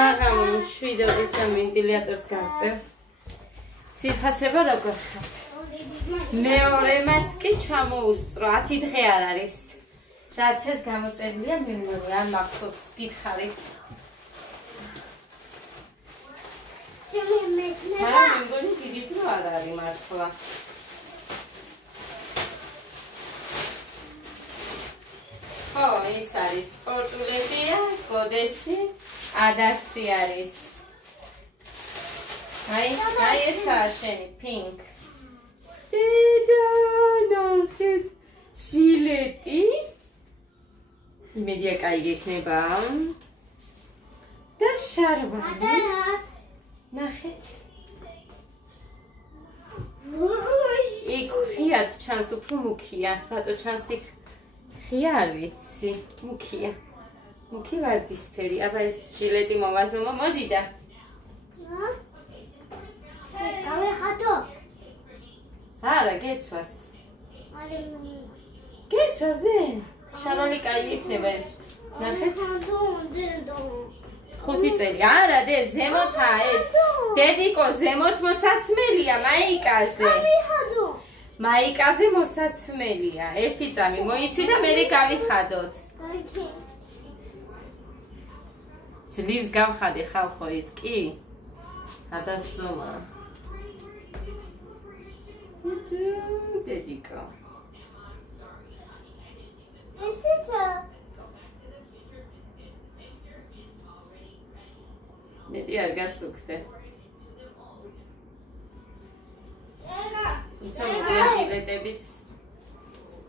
საღამო 7-ისა ვენტილატორს გავწევ. ციფასება როგორ ხართ? მეორემაც კი ჩამოუსწრო 10 დღე არ არის. რაც ეს გამოწერილია მინიმუმი არ მახსოვს გითხარით. მე მგონი დიდი დრო არ არის მართლა. ო ეს არის სპორტულებია, კოდესი, ადასი არის. აი ესაა შენი პინკ. დედა ნახეთ ჟილეტი. იმედია კაი გექნება. და შარბანი. ნახეთ. იქ ხიათ ჩანს უფრო მუქია. რატო ჩანს იქ? ხია არ ვიცი. მუქია. მუქი ვარდისფერი. აბა ეს ჟილეტი მოვაზომო, მოდი და. გავეხადო. არა, გეცვას. გეცვაზე? შარალი კაი იქნება ეს. ნახეთ. 5 წელი. არა, ზემოთაა ეს. დედიკო, ზემოთ მოსაცმელია მაიკაზე. მაიკაზე მოსაცმელია. 1 წამი მოიცვი და მე გავიხადოთ. ძლივს გავხადე ხალხო ის კი? ადასომა. დედიკო. ესეცა მეტი არ გასუქდე. იცი ჟილეტებიც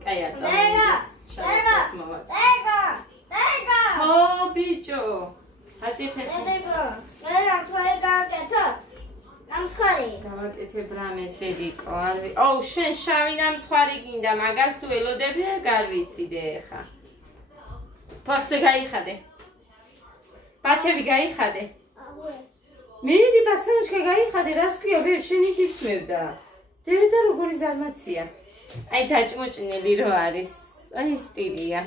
კაი აწამებს შავს მომაц. ო ბიჭო. აწიფეთ. გავაკეთებ რამეს დედიკო. აუ შენ შავი ნამცხვარი გინდა მაგას თუ ელოდები არ ვიციდე ხა. ფახზე გაიხადე. ბაჩები გაიხადე. მიდი ბასანოჩკა გაიხადე რას ქვია ვერ შენი გიცმევდა. დედა როგორი ზარმაცია. აი დაჭმოჭნილი რო არის. აი სტილია.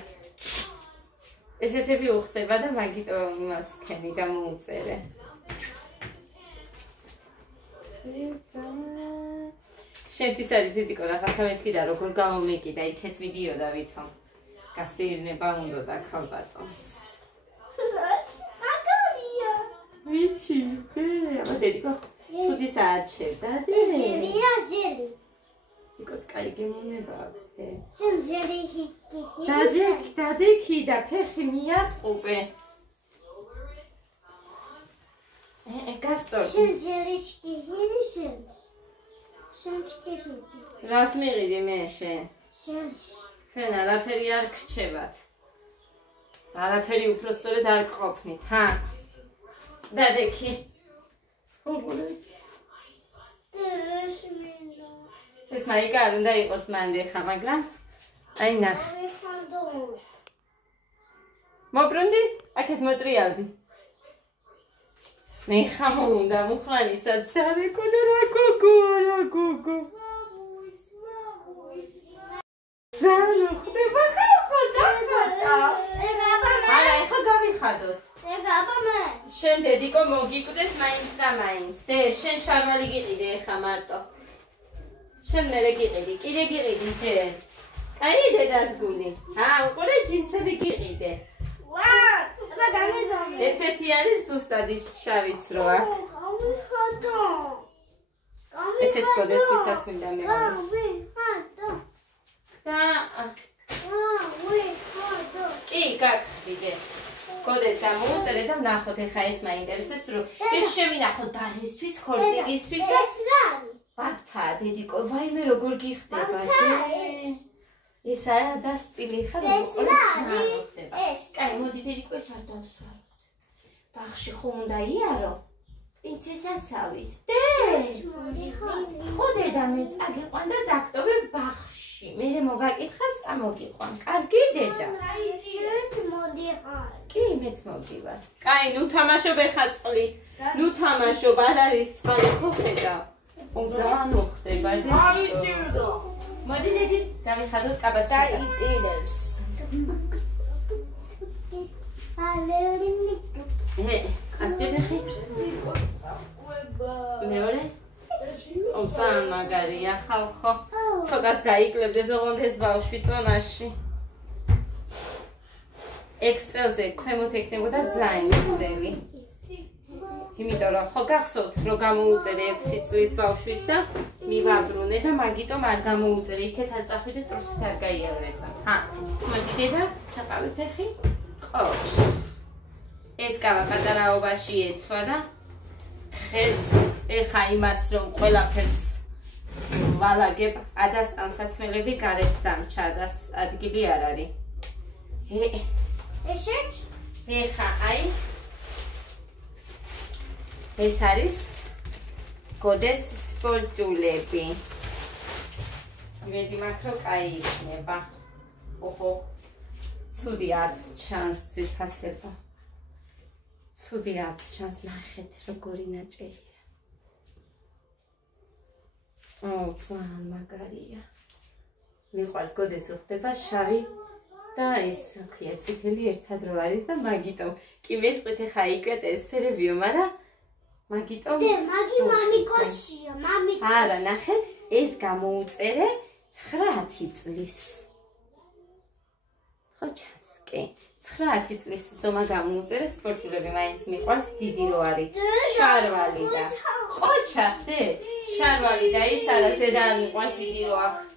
ესეთები უხდება და მაგიტო იმას ქენი და მოუწერე. შენთვის არის დედიკო რაღაცა მეთქი და როგორ გამომეკიდა იქეთ მიდიოდა ვითომ. გასეირნება უნდა და ქალბატონს. ვიცი, აბა დედიკო, ცუდის არჩევდა და ჟელია ჟელი. დედიკოს კაი გემოვნება აქვს დე. შენ ჟელი ჰიკი. დადექი და ფეხი მიატყუპე. გასწორდი. შენ ჟელი ჰიკი შენ. შენ ჰიკი. რას მიყიდი მე შენ? შენ. ხენ არაფერი არ გრჩებათ. არაფერი უფრო სწორედ არ გყოფნით, ჰა? დადექი. ეს მაიკა არ უნდა იყოს მანდე ხა, მაგრამ აი ნახეთ. მობრუნდი? აქეთ მოტრიალდი. მე ხამო უნდა მუხრანისაც დადეკო და რა გოგო. ზანო ხდება ხალხო დახატა. არა, ეხა გავიხადოთ. შენ დედიკო მოგიკვდეს მაინც და მაინც. შენ შარვალი გიყიდე ეხა მარტო. შენ მერე გიყიდი, კიდე გიყიდი ჯერ. კაი დედას გული. უყურე ჯინსები გიყიდე. აბა გამედამე. ესეთი არის ზუსტად ის შავიც რო აქ. ესეთ კოდეს ვისაც მინდა მე. და კი, გაგხდიდე. კოდეს გამოუწერე და ვნახოთ ეხა ეს მაინტერესებს რომ ეს შევინახოთ დაღისთვის, ქორწილისთვის და ეს რა არის? ბაბთა, დედიკო, ვაიმე როგორ გიხდება. ესაა და სტილი ხარ როგორ ხდება. კაი, მოდი დედიკო ეს არ დავსვაროთ. ბაღში ხო უნდა იარო? პრინცესასავით. ხო დედა მე წაგიყვან და დაგტოვებ ბაღში. მერე მოგაკითხარ წამოგიყვან. კარგი დედა. კი, მეც მოდივარ. კაი, ნუ თამაშობ ეხა წყლით. ნუ თამაშობ, არ არის წყალი ხო ხედავ. ძალიან მოხდება და აი დედა. მოდი დედი, გავიხადოთ კაბას შეკაც. იტილებს. ასეთი ფეხი? მეორე? ძალიან მაგარია ხალხო. ცოტას დაიკლებდე ზოგონდეს ბავშვი წონაში. 6 წელზე ქვემოთ ექნებოდა ძალიან მიღწევი. იმიტომ რომ ხო გახსოვთ რომ გამოუწერე 6 წლის ბავშვის და მივაბრუნე და მაგიტომ არ გამოუწერე იქეთ არ წახვიდე ტრუსით არ გაიაროეცა. მოდი დედა ჩაყავი ფეხი. ოჩ. ეს გავა პატარაობაში ეცვა და დღეს ეხა იმას რომ ყველაფერს ვალაგებ ადასტანსაცმელები გარეთ დამრჩა და ადგილი არ არის. ესეც? ეხა აი ეს არის გოდეს სპორტულები. იმედი მაქვს რომ კაი იქნება. ოჰო. ცუდი არც ჩანს ძვირფასება. ცუდი არც ჩანს ნახეთ როგორი ნაჭერია. ძალიან მაგარია. მიყვარს გოდეს უხდება შავი და ის რა ქვია წითელი ერთად რო არის და მაგიტომ კი მეტყვით ეხა იკვეთე ეს ფერებიო, მაგრამ მაგიტომ მაგი მამიკოსია, მამიკოს. არა, ნახეთ, ეს გამოუწერე 9 წლის. ხო ჩანს კი. 9 წლის ზომა გამოუწერე სპორტულები, მაინც მიყვარს დიდი რო არის. შარვალი და ყოჩა ხე? შარვალი და ის არა ზედა არ მიყვარს დიდი რო აქვს.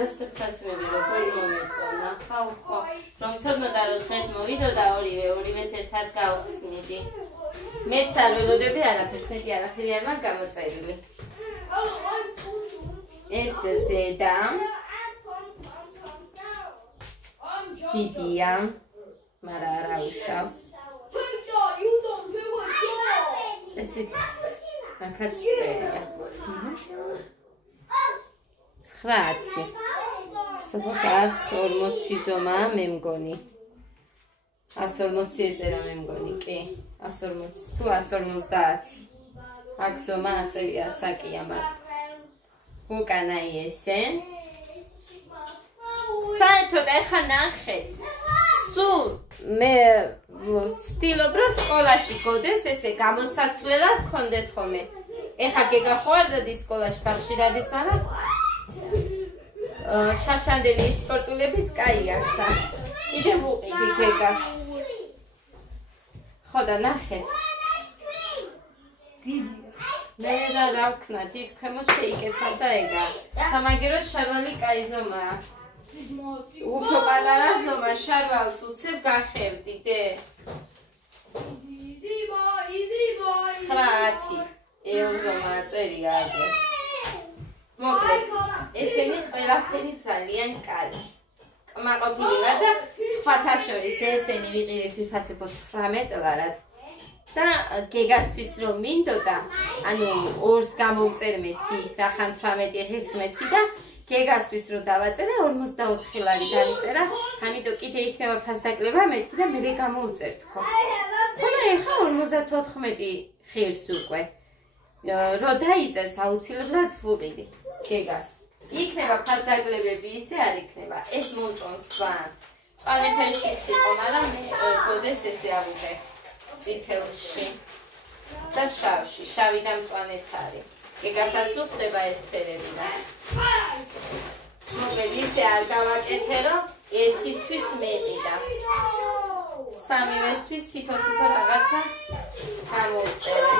ადასტანსაცმელი როგორ მომეწონა ხალხო რომ ცოდნოდა რომ დღეს მოვიდოდა ორივეს ერთად გავხსნიდი მეც არ ველოდები არაფერს მეტი არაფერი არ მაქვს გამოწერილი ეს ზედა დიდია მაგრამ არა უშავს წესით აქაც წერია 9. Სადაც 140 ზომაა მე მგონი. 140 ეწერა მე მგონი, კი. 140 თუ 150. აქ ზომა აწერია საკია მარტო. უკანა ესე. საერთოდ ეხა ნახეთ. სულ მე ვცდილობ რომ სკოლაში გოდეს ესე გამოსაცვლელად გქონდეს ხოლმე. ეხა გეგახვარდადი სკოლაში ბაღში დადის, მაგრამ შაშანდელი სპორტულებიც კაი აქვს და კიდე ვუყიდი გეგას. ხო და ნახეთ. მე რა ვქნათ ის ქვემოთ შეიკეცალ და ეგა. სამაგერო შარვალი კაი ზომაა. უფრო პატარა ზომა შარვალს უცებ გახევდი დე. 9. ეოზომა წერია აგე. მოკლედ, ესენი ყველაფერი ძალიან კალი. კმაყოფილი ვარ და სხვათა შორის ესენი ვიყიდეთ ვიფასებოთ 19 ლარად. და გეგასთვის რომ მინდოდა, ანუ 2-ს გამოვწერე მეთქი, რახან 18 ღირს მეთქი და გეგასთვის რომ დავაწერე 44 ლარი დავიწერა, ამიტომ კიდე იქნება ფასდაკლება მეთქი და მე გამოვწერ თქო. ხოლო ეხა 54 ღირს უკვე. რო დაიწევს აუცილებლად ვუყიდი გეგას. იქნება ფასდაკლებები ისე არ იქნება. ეს მოწონს ძალიან. წვანე ფერშიც იყო, მაგრამ მე გოდეს ესე ავიღე. წითელში და შავში. შავი და მწვანეც არის. გეგასაც უხდება ეს ფერები და. მოკლედ ისე არ გავაკეთე, რომ ერთისთვის მეყიდა. სამივესთვის თითო-თითო რაღაცა გამოვწერე.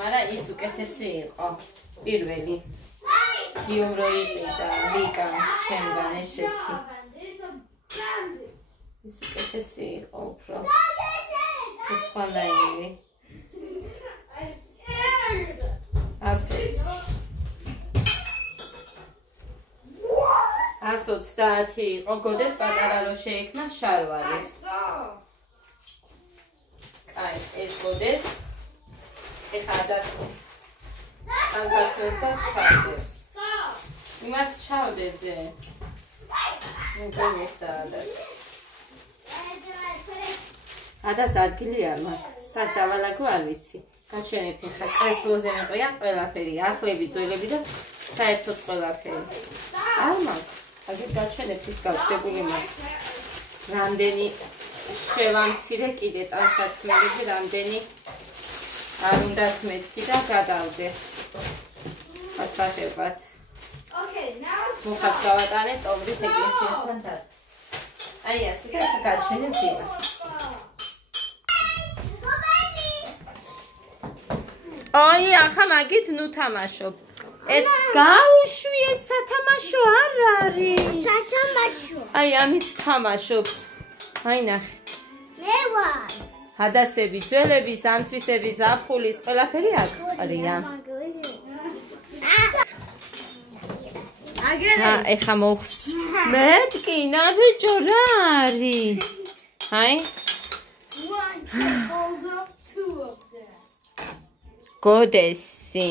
მაგრამ ის უკეთესი იყო პირველი გიუმრო იყიდა ლიკა ჩემგან ესეთი ის უკეთესი იყო უფრო სხვანაირი 120 იყო გოდეს პატარა რო შეექნა შარვალი კაი ეს გოდეს ეხა დასაცმელსაც ჩავდებ. იმას ჩავდებ. მოგონისა და. ადას ადგილი არ მაქვს. სად დავალაგო არ ვიცი. გაჩვენებთ ახლა კრესლოზე მეყრია ყველაფერი, ახლები, ძველები და საერთოდ ყველაფერი. არ მაქვს. აგერ გაჩვენებთ ის გავშებული მაქვს. რამდენი შევამცირე კიდე ტანსაცმელები, რამდენი არ უნდათ მეთქი და გადავდე. ასახებად. მუხას გავატანე ტობრით ეკლესიასთან და აი ასე და ახლა გაჩვენებთ იმას. აი ახლა მაგით ნუ თამაშობ. ეს გაუშვი ეს სათამაშო არ არის. სათამაშო. აი ამით თამაშობს. აი ნახე. მე ვარ. ჰადასები, ძველები, ზამთრისები, ზაფხულის ყველაფერი აქ ყრია. ეხა მოხს. მეთკინა ბიჭო რა არის? აი. გოდესი.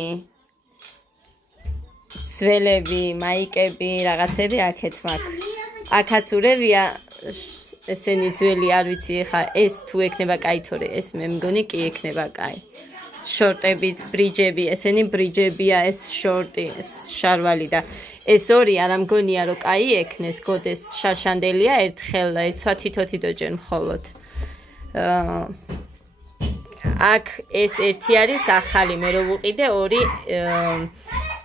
ძველები, მაიკები, რაღაცები აქეთ მაქვს. აქაც ურევია ესენი ძველი არ ვიცი ეხა ეს თუ ექნება კაი თორე ეს მე მგონი კი ექნება კაი. შორტებიც, ბრიჯები, ესენი ბრიჯებია, ეს შორტი, ეს შარვალი და ეს ორი არა მგონია რომ კაი ექნეს, გოდეს შარშანდელია ერთხელ ეცვა თითო ჯერ მხოლოდ. აქ ეს ერთი არის ახალი, მე რო ვუყიდე ორი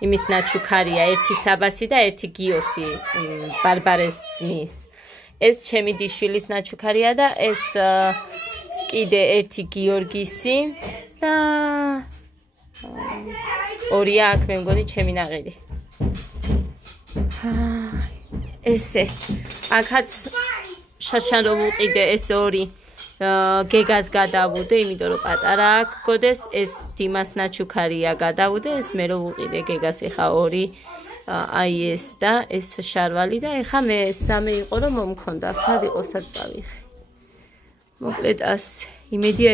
იმის ნაჩუქარია, ერთი საბასი და ერთი გიოსი, ბარბარეს ძმის. ეს ჩემი დიშვილის ნაჩუქარია და ეს კიდე ერთი გიორგისი და ორია აქ მე მგონი ჩემი ნაყიდი. ესე აქაც შარშან რომ ვუყიდე ეს ორი გეგას გადავუდე, იმიტომ რომ პატარა აქ გოდეს, ეს დიმას ნაჩუქარია გადავუდე, ეს მე რომ ვუყიდე გეგას ეხა ორი აი ეს და ეს შარვალი და ეხა მე სამი იყო რომ მომქონდა, სად იყო სად წავიხე. მოკლედ ასე, იმედია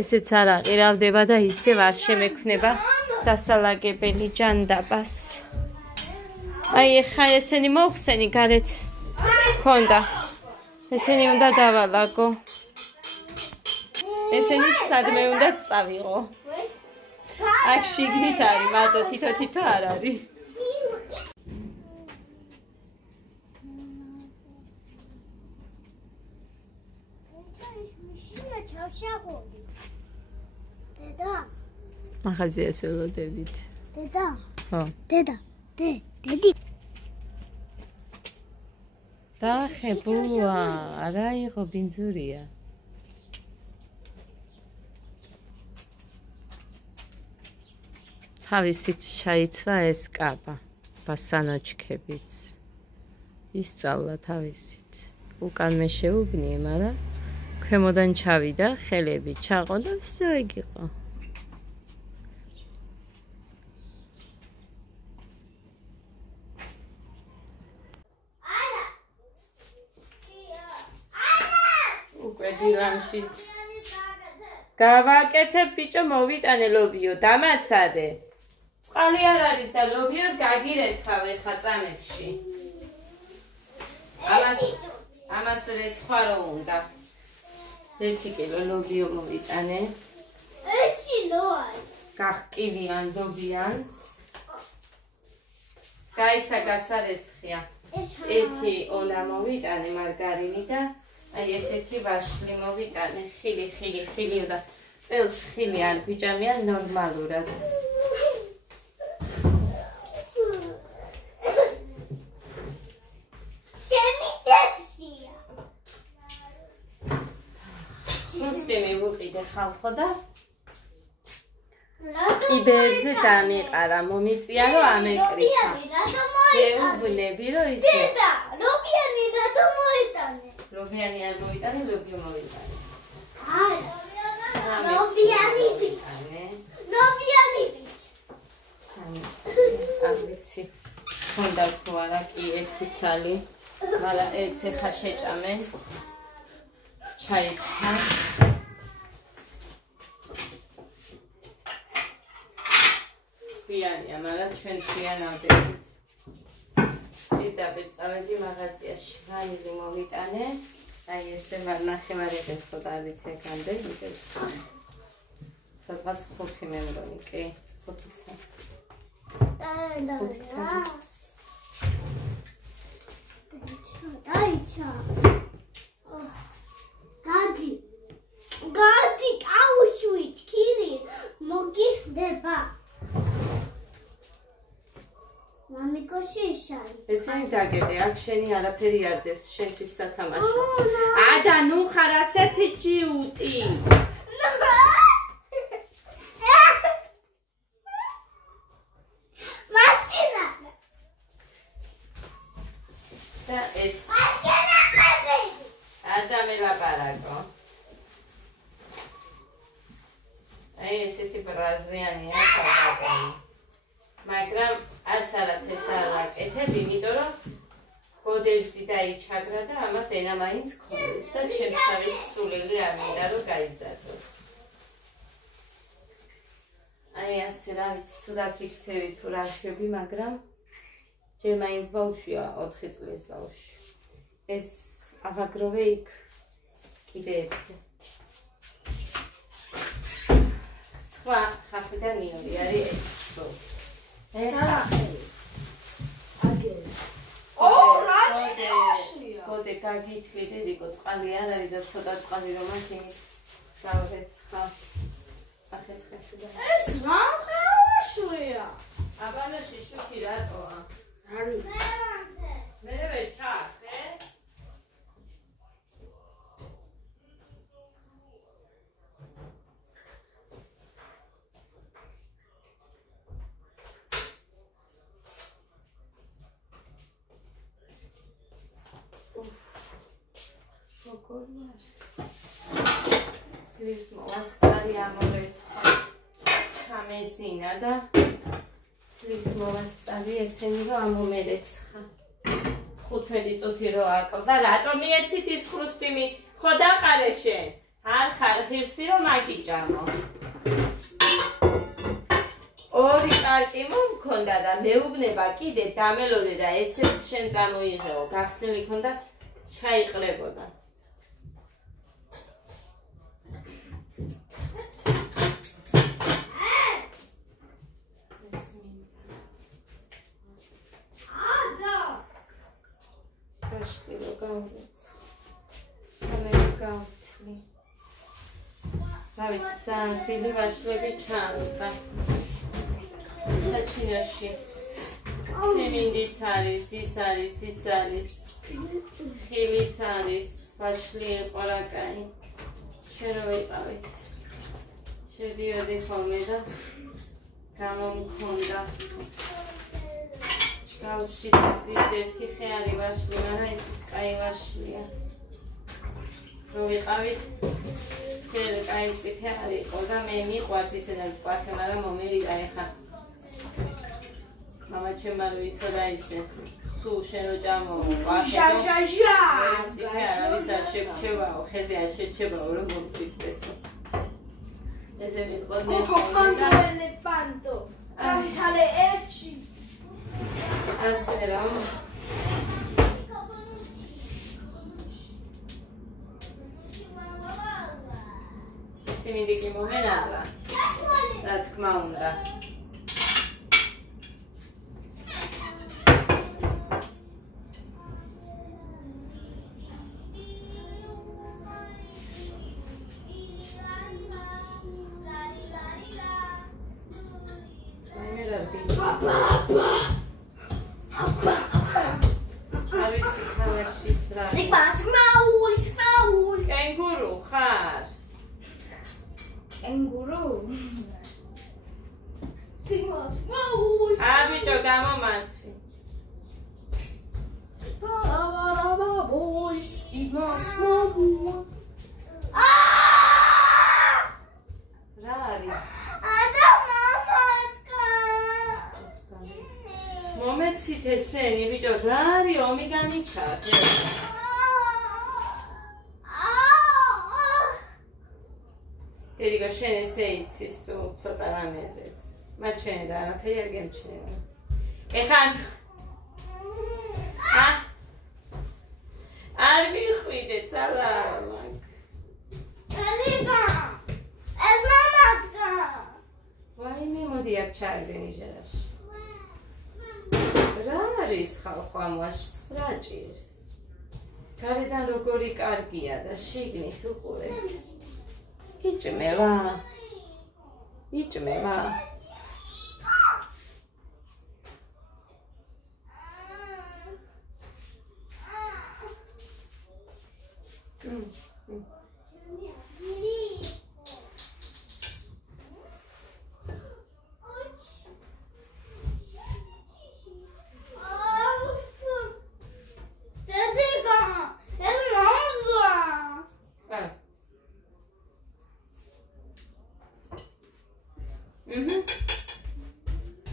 ესეც არ აყირავდება და ისევ არ შემექმნება დასალაგებელი ჯანდაბას. აი ეხა ესენი მოხსენი გარეთ ქონდა. ესენი უნდა დავალაგო. ესენიც სადმე უნდა წავიღო. აქ შიგნით არის, მარტო თითო არ არის. დედა. მაღაზიას ველოდებით. დედა. ხო. დედა. დედი. დახებულა, არა იყო ბინძურია. თავისით ჩაიცვა ეს კაბა, ბასანოჩქებიც. ისწავლა თავისით. უკან მე შეუბნიე, მაგრამ ქვემოდან ჩავიდა, ხელები ჩაყო და всё იგიყო. დილამში გავაკეთებ ბიჭო მოვიტანე ლობიო დამაცადე წყალი არ არის და ლობიოს გაგირეცხავ ეხა წამებში ამას რეცხვა რო უნდა 1 კილო ლობიო მოვიტანე გახკივიან ლობიანს გაიცა გასარეცხია 1 ონა მოვიტანე მარგარინი და აი ესეთი ვაშლი მოვიტანე, ხილი და წელს ხილი არ გვიჭამიან ნორმალურად. შემიტეცია. მუსტემი ვუყიდე ხალხო და იბერზე დამიყარა, მომიწია რომ ამეკრიფა. შეუბნები რომ ისე. დედა, ლობიანი რატო მოიტანე? ლობიანი არ მოვიტანე, ლობიო მოვიტანე. არა. ლობიანი ბიჭი. ლობიანი ბიჭი. არ ვიცი. ხონდა თუ არა კი ერთი ცალი, მაგრამ ერთს ხა შეჭამე. ჩაისთან. ფიანია, მაგრამ ჩვენ ფიანავდებით. დედაბე წავედი მაღაზიაში, ვანილი მოვიტანე. აი ესე ნახევარიღეს ცოტა არ ვიცი გამდები სადღაც 5 მე მგონი კი 5-ცა დაიჩა გადი კაუშვი ჩქირი მოგიხდება მამიკოში ისარი ესენი დაგები აქ შენი არაფერი არ დევს შენთვის სათამაშო ადა ნუ ხარ ასეთი ჯიუტი მაშინა და ეს ადა მე ლაპარაკო აი ესეთი ბრაზიანია ხალხი მაგრამ არც არაფერს არ ვაკეთებ, იმიტომ რომ გოდერძი დაიჩაგრა და ამას ენა მაინც ქონდეს და ჩემს თავის სულელი არ მინდა რომ გაიზარდოს. აი ასე რა ვიცი, ცუდად ვიქცევი თუ რა შვები, მაგრამ ჯერ მაინც ბავშვია, 4 წლის ბავშვი. ეს ავაგროვე იქ კიდეებზე. სხვა ხაფიდან მიური არის ეცო. გოდე გაგითვლი დედიკო წყალი არ არის და ცოტა წყალი რომ აქ იმით გავვեց ხა ახეს ხეთდა ეს რა ხევაშია აბანოში შუქი რატოა არის მე ჩახე ცლის მოვასწარი ამოვეცხო ჩამეძინა და ცლის მოვასწარი ესენი რომ ამომერეცხა 15 წუთი რო აკლდა რატომ მიეცით ის ხრუსტიმი ხო დაყარე შენ არ ხარ ღირსი რომ მაგიჭამო ორი პარკი მომქონდა და მეუბნება კიდე დამელოდე და ესეც შენ წამოიღეო გახსნილი ქონდა ჩაიყლებოდა დავით ძალიან დიდი ვაშლები ჩანს და საჩინოში სიმინდიც არის, ის არის, ის არის ხილიც არის, ვაშლი იყო რა კაი ჩვენ რო ვიყავით შედიოდი ხოლმე და გამომქონდა ჩქალში ის ერთი ხე არის ვაშლი, მაგრამ ისიც კაი ვაშლია რო ვიყავით ჯერ კაი წიფე არ იყო და მე მიყვარს ისედაც ყვახე, მაგრამ მომერიდა ეხა მამა ჩემმა რო იცოდა ისე სულ შენ რო ჭამო ყვახე წიფე არავის არ შეგვჩევაო, ხეზე არ შეჩევაო რომ მომწიფდესო ესე მიყვარს კოკოფანტო ელეფანტო კანთალე ერჩი ასე რომ სიმინდი კი მომენადა რა თქმა უნდა კენგურუ ხარ კენგურუ არ ბიჭო გამომართვი რა არის მომეცით ესენი ბიჭო რა არის ომი გამიჩათ დედიკო შენ ესე იცი სულ ცოტა რამეზეც მათ შენ და არაფერი არ გემჩნევა ეხან არ ვიხ ხვიდე ძალამაკ. ვაიმე მოდი აქ ჩააგდე ნიჟერაში. რა არის ხალხო ამ ვაშს რა ჭირს? გარედან როგორი კარგია და შიგნით უყურეთ. იჭმევა. იჭმევა.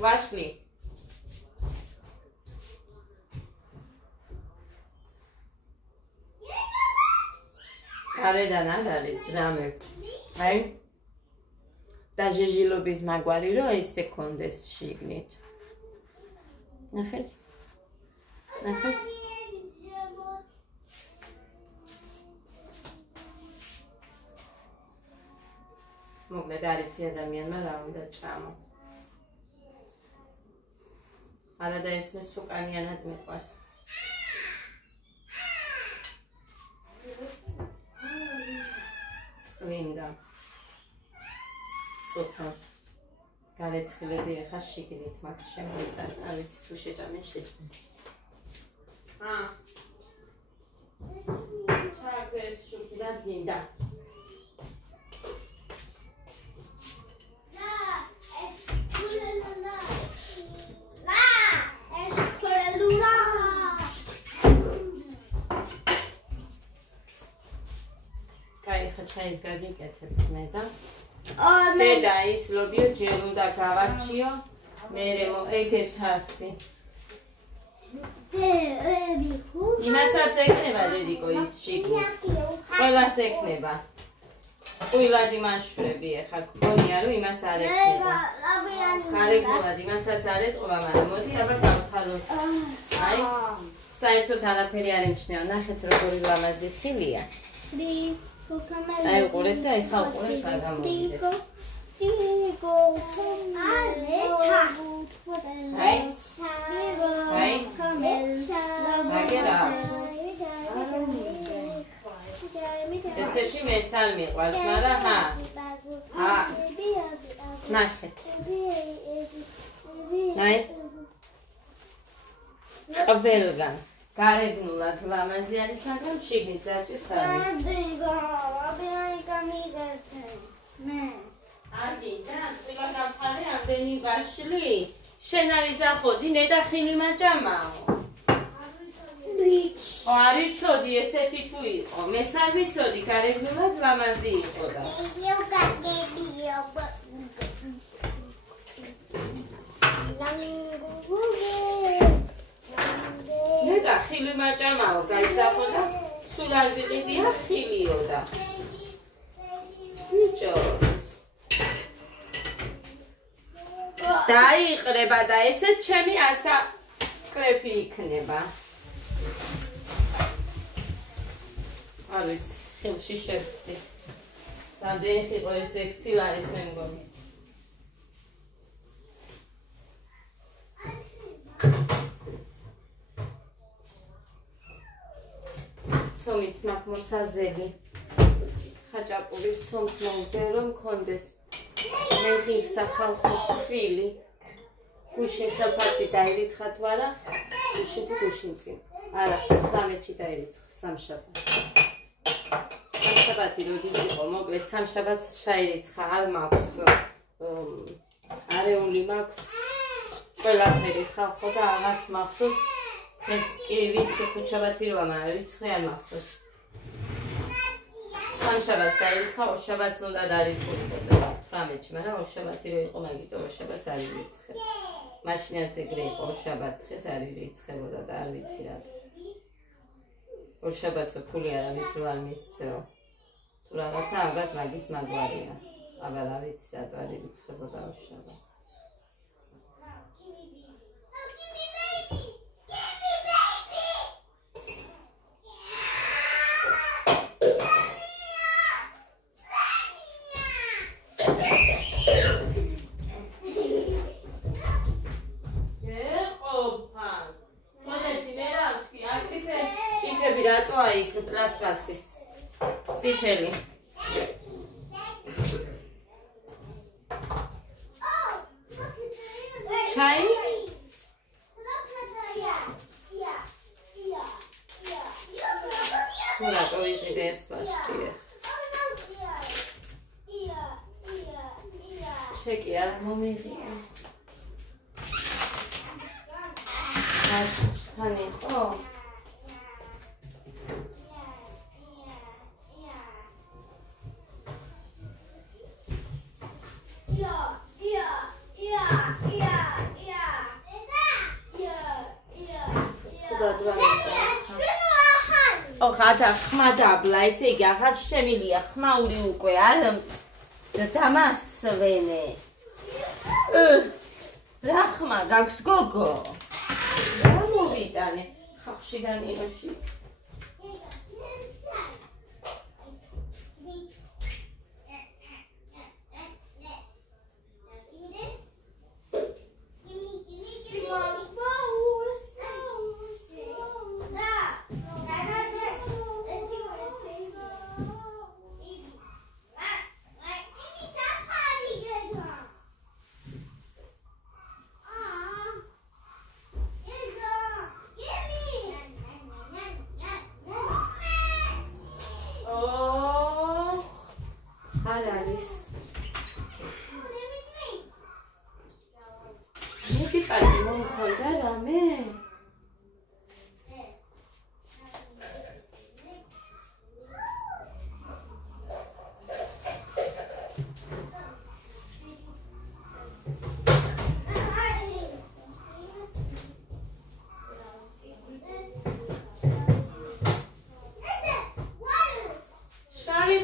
ვაშლი. გარედან არ არის რამე. აი. დაჟეჟილობის მაგვარი რო ისე კონდეს შიგნით. ნახეთ. ნახეთ. მოკლედ არ იცი ადამიანმა რა უნდა ჭამო. არა და ესმის უკანიანად მიყვარს. წვინდა. წუხა. გარეცხილები ახლა შიგნით მაგ შემოიტან. არ ვიცი თუ შეჭამენ შეჭამენ. ჩაგვეს შუქიდან გინდა. ჩაის გაგიკეთებთ მე და დედა ის ლობიო ჯერ უნდა გავარჩიო მერე ეგეთ ასი იმასაც ეკნება დედიკო ის შიგნით ყველას ეკნება ყვილადი მაშვრები ეხა გქონია რომ იმას არ ეკნება გარეგულად იმასაც არ ეტყობა მაგრამ მოდი აბა გავთავოთ აი საერთოდ არაფერი არ ემჩნევა ნახეთ როგორი ლამაზი ხილია აი უყურეთ და ეხლა უყურეთ რა გამოვიდეს. აი. მაგერა. ესეთი მეც არ მიყვარს, მაგრამ ნახეთ. აი. ყველგან. გარეგნულად ლამაზი არის, მაგრამ შიგნით დაჭირს არის. აგიდა, ყველა გაფარე ამდენი ვაშლი. შენ არის ახოდი, ნედა ხილი მაჭამაო. არ ვიცოდი ესეთი თუ იყო. მეც არ ვიცოდი, გარეგნულად ლამაზი იყო და. ნედა ხილი მაჭამაო, გაიცახო და სულ არ ვიყიდია ხილიო და. ბიჭოს დაიყრება და ესე ჩემი ასაკრეფი იქნება. არ ვიცი, ხილში შევწდი. რამდენიც იყო ეს 6 ლარის მე მგონი. ცომიც მაქვს მოსაზელი. ხაჭაპურის ცომს მომზე რომ მქონდეს. მე ღირსა ხალხო ხილი. გუშინ ხელფასი დაირიცხა თუ არა? გუშინ თუ გუშინ წინ. არა, 19-ში დაირიცხა სამშაბათი. სამშაბათი როდის იყო? მოკლედ სამშაბათს ჩაირიცხა, არ მაქვს. არეული მაქვს. ყველაფერი ხალხო და აღარც მახსოვს. ეს კი ვიცი ხუთშაბათი როა, მაგრამ რიცხვი არ მახსოვს. სამშაბათს დაირიცხა, ორშაბათს უნდა დაირიცხულიყო 18-ში, მაგრამ ორშაბათი რო იყო, მაგიტომ ორშაბათს არ ირიცხე. მაშინაც ეგრე იყო, ორშაბათ დღეს არ ირიცხებოდა და არ ვიცი რატო. ორშაბათსო ფული არავის რო არ მისცეო. თუ რაღაცა ალბათ მაგის მაგვარია. აბა რა ვიცი რატო არ ირიცხებოდა ორშაბათს. ხელი. ჩაი? რატო იყიდე ეს ვაშტია? შეკი არ მომიღია. ვაშტანი ხო? ხათა ხმა დაბლა, ესე იგი აღარ შემილია ხმაური უკვე არ დამასვენე. რა ხმა გაქვს გოგო? რა მოვიტანე ხავშიდან იროში?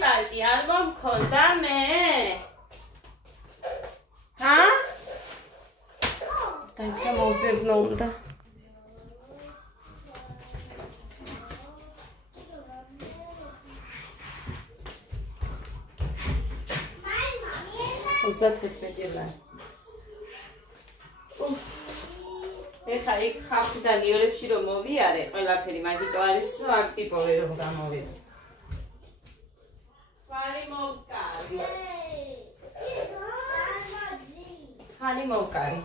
პალტი არ მომქონდა მე? ჰა? დაიცა მოძებნო უნდა. ეხა იქ ხალხიდან იორებში რომ მოვიარე ყველაფერი მაგიტო არის რომ აქ ტიპოვე რომ გამოვიდე. ხანი მოვკარი. ხანი მოვკარი.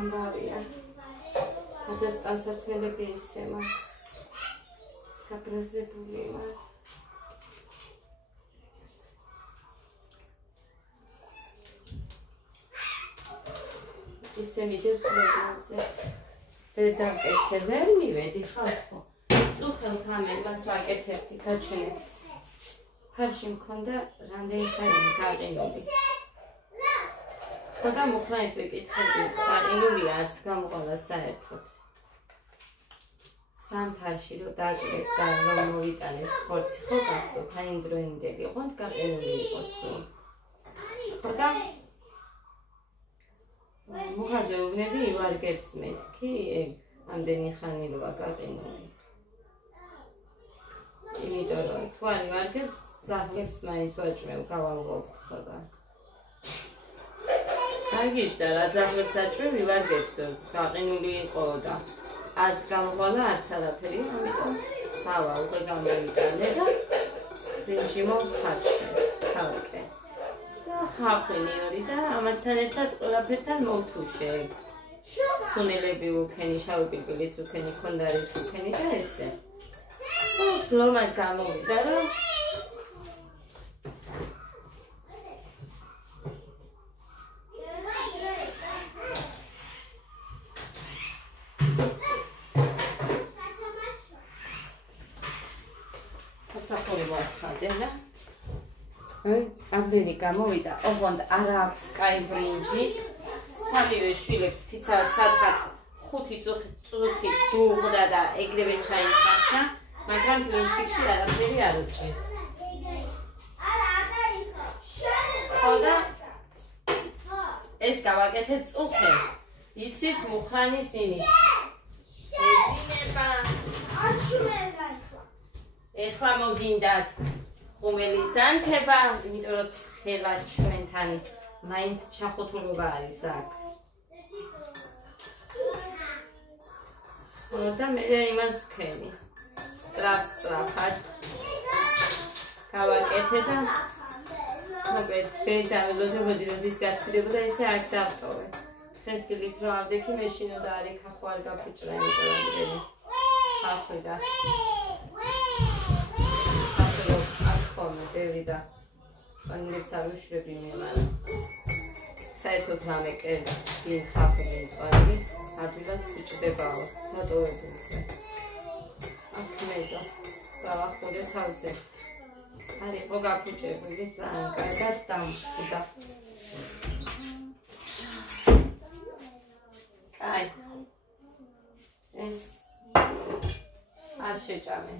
ამბავია. გადასტანსაცმელები ისე მაქვს. გაბრაზებული მაქვს. ისე მიდევს მეგონზე. ეს დამკეცე ვერ მივედი ხალხო. წუხელთ ამებას ვაკეთებდი, გაჩვენებთ. ფარში მქონდა რამდენი ხანი გაყინული. ხოდა მუხლა ის ვიკითხები, გაყინულია არც გამოყოლა საერთოდ. სამფარში რომ დაგდეს და რომ მოვიტანეთ ხორცი ხო გახსოვთ, აი იმ დროინდელი ოღონდ გაყინული იყო სულ. ხოდა მუხაზე უბნები ივარგებს მეთქი, ამდენი ხანი როა გაყინული. იმიტომ რომ თუ არ ივარგებს, სახლებს მაინც ვაჭმევ, გავალღობთ ხოდა. აგიშდა რა ძაღლებს აჭმევ, ივარგებსო, გაყინული იყო და არც გამოყოლა, არც არაფერი, ამიტომ ხავა უკვე გამოვიტანე და ბრინჯი მოვხარშე, ხალკე. ხალხინი ორი და ამათთან ერთად ყველაფერთან მოვთუშე. სუნელები უქენი, შავი პილპილიც უქენი, ქონდარიც უქენი და ესე. ლომად გამოვიდა რომ საფორი მოახადე და ამდენი გამოვიდა, ოღონდ არ აქვს კაი ბრინჯი, სამივე შვილებს ფიცა სადღაც 5 წუთი დუღდა და ეგრევე ჩაიხარშა, მაგრამ ბრინჯში არაფერი არ უჭირს. ხოდა ეს გავაკეთე წუხე, ისიც მუხანის ინით. ეძინება აჩვენა ახლა. ეხლა მოგინდათ ხუმელი ზანქება, იმიტომ რომ ცხელა ჩვენთან მაინც ჩახოთულობა არის აქ. და მე იმას ვქენი. სწრაფად. გავაკეთე და მოგეთ ვენდავლოდებოდი რომ ის გაცილდებოდა ესე არ დავტოვე. დღეს გილით რომ ავდექი მეშინო და არ ეკახო არ გაფუჭრა იმიტომ რომ ხახვიდა. ახლა ბევრი და წვანილებს არ უშვები მე მაგრამ საერთოდ რამე კერს ვინ ხაფილი წვანილი ადვილად ფუჭდებაო მოტოვებულზე. აქ მედო დავახურე თავზე. არ იყო გაფუჭებული ძალიან კარგად დამხვდა. კაი. ეს არ შეჭამე.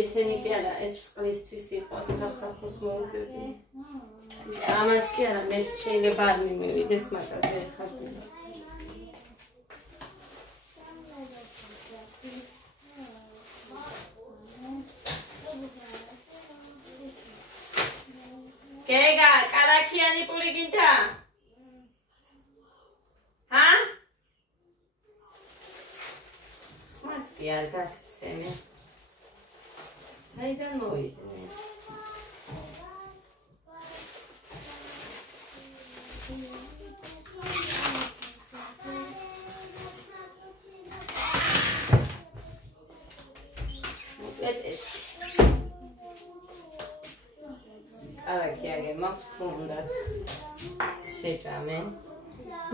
ესენი კი არა, ეს წყლისთვის იყოს თავსახოს მოუწევდი. ამას კი არა, მეც შეიძლება არ მიმივიდეს მაგაზე ხალხი. გეგა, კარაქიანი პური გინდა? ჰა? მას კი არ გაქცემე. საიდან მოვიდნე? მოკეთეს. კარაქიაგე მაქვს თუნდაც. შეჭამე.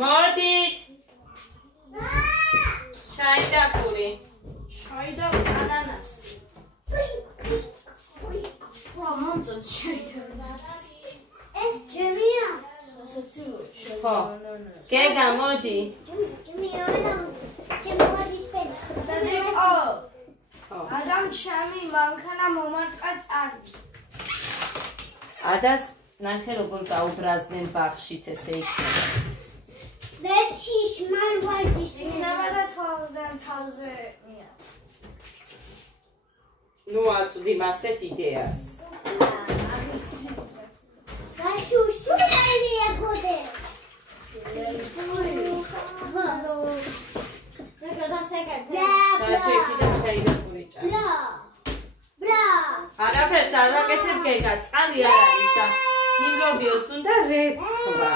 მოდით! შაი და პური. შაი და ანანასი. მომწონს შაი და ანანასი. ეს ჯემია. სასაცილო შაი ხო. და ანანასი. გეგა მოდი. ჯემია ჯემოდის პეც. დადეკო. ადამ ჩამი მანქანა მომარტყა წარს. ადას ნახე როგორ გაუბრაზდნენ ბაღშიც ესე იქნება. მეჩი შმარვარდის იქნება და თავზე მია. ნუ აწვდი მასეთ იდეას. გაშუში დაილია გოდე. დაჩეკი და შეიძლება ჭა. ბრა. არაფერს არ ვაკეთებ გეგა, წყალი არ არის და მიმდობიოს უნდა რეცხვა.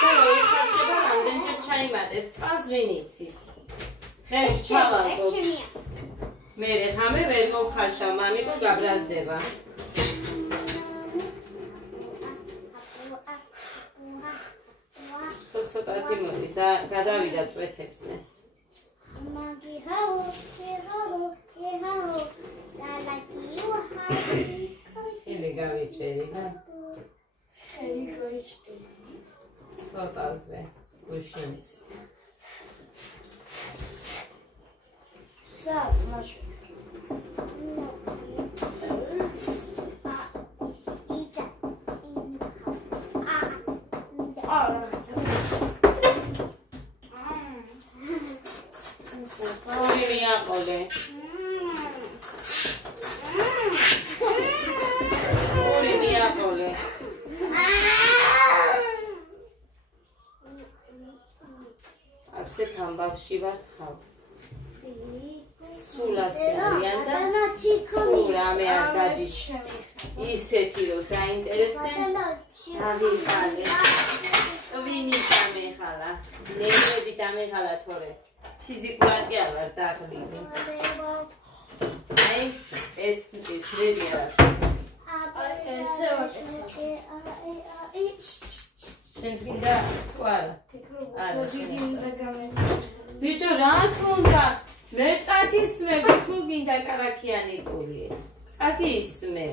ხოლო იხარშება რამდენჯერ ჩაიმატებს წყალს ვინ იცის. ხეს ჩავალყო. მე რამე ვერ მომხარშავ, მამიკო გაბრაზდება. ცოტათი მოდის, გადავიდა წვეთებზე. მაგი ჰაო, ლალაკიუ ჰაი. ხელი გავიჭერი და ხელი გაიჭერი. ცოტაზე გუშინიც. მაშინ. ორი მიაყოლე. ორი მიაყოლე. ასეთ ამბავში ვარ ხავ. სულ ასე არიან და რამე არ გადის. ისეთი რომ დაინტერესდნენ. აღიქალე. ვინი დამეხალა. ნეირები დამეხალა თორე. ფიზიკურად კი არ ვარ დაღლილი. აი, ეს მწირია. ესე ვაკეთე. შენს გინდა ყვალა. არა. ბიჭო, რა თქონდა? მე წაკისმები თუ გინდა კარაქიანი პური. წაკისმე.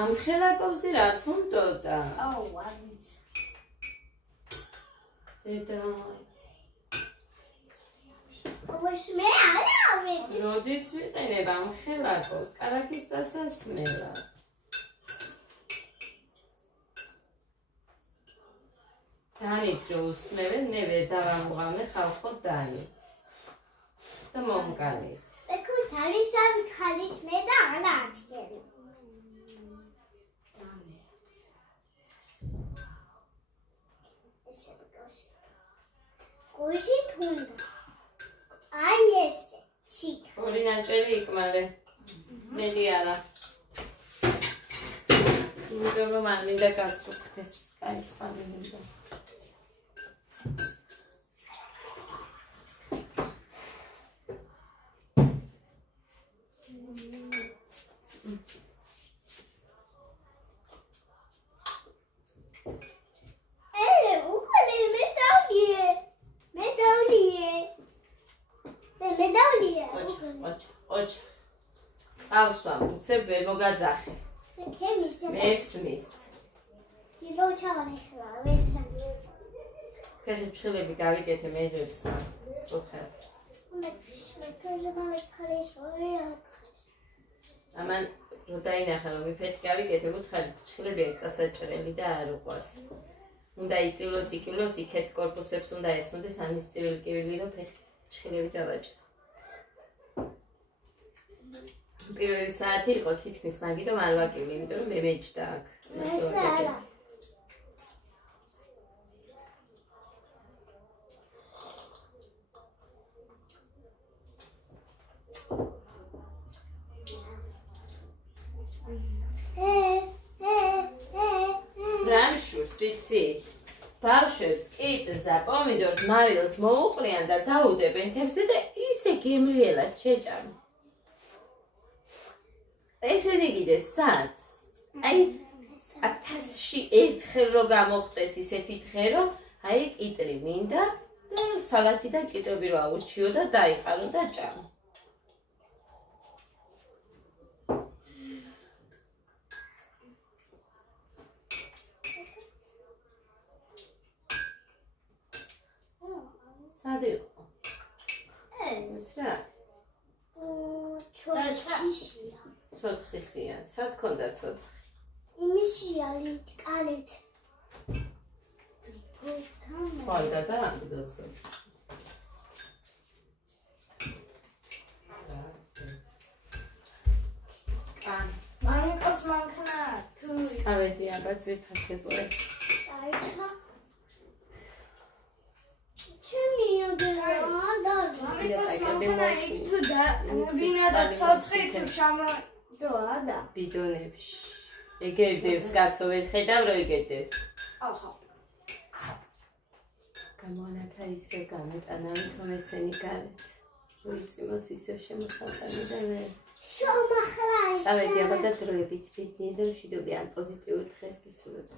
ამ ხელაკოვზე რა თუნდოდა? აუ, არ ვიცი. დედა ოვესმე არავითი. როდის ვიყენებ ამ ხელაკოს? კარაქის წასასმელად. დანით რომ უსმევენ, მე ვერ დავამუღამე ხალხო დანით. და მომკალით. ეკუჩ არის ამ ხალის მე და ალა ათქელი. გუში თუნდა. აი ესე, ჩიკ. ორი ნაჭერი იკმალე. მეტი არა. იმიტომ რომ არ მინდა გასუქდეს. კაი წყალი მინდა. ოჩ. წავსვა, უცებ ვერ მოგაძახე. მესმის. დილო ჩავარე ხლა, ვესამე. ქეში ფრთხილები გავიკეთე მე ვერს წუხე. მე კაზამალე ხალეს ორია. ამან რო დაინახა რომ მიფეთი გავიკეთე, უთხარი ფრთხილები წასაჭრელი და არ უყვარს. უნდა იწილოს იქილოს, იქეთ კორპუსებს უნდა ესმოდეს, ამის წივილ-კივილი რომ ფრთხილები დავაჭრე. პირველი საათი იყო თითქმის მაგი რომ არ ვაკივი, იმიტომ რომ მე მეჭდა აქ. რამშურს ვიცი? ბავშვებს კიტს და პომიდორს მარილს მოუყრიან და დაუდებენ თემზე და ისე გემრიელად შეჭამენ. ესენი კიდე სად? აი, აქ თასში ერთხელ რო გამოხდეს ისეთი დღე, რომ აი კიტრი მინდა და სალათიდან კიტრები რო აურჩიო და დაიყარო და ჭამო. სად იყო? ეს რა? ჩოჩიშია. ცოცხისია. სად ქონდა ცოცხი? იმისია ლიტკალით. ქონდა და ამდო ცოცხი. კან. მამიკოს მანქანა თუ ავედი აბა ძვირფასებოე. დაიჭა. ჩემი ოდენა და მამიკოს მანქანა თუ და ვინა და ცოცხი თუ ჩამა დოა და ბიდონებში. ეგერდებს კაცო ვერ ხედავ რო ეგერდებს. აჰა. გამონათა ისე გამეტანა თომ ესენი გარეთ. უიწიმოს ისევ შემოსავალი და ვერ. შომახლაი. წავედი აბა და დროებით ვიდნი და მშვიდობიან პოზიტიურ დღეს გისურვებთ.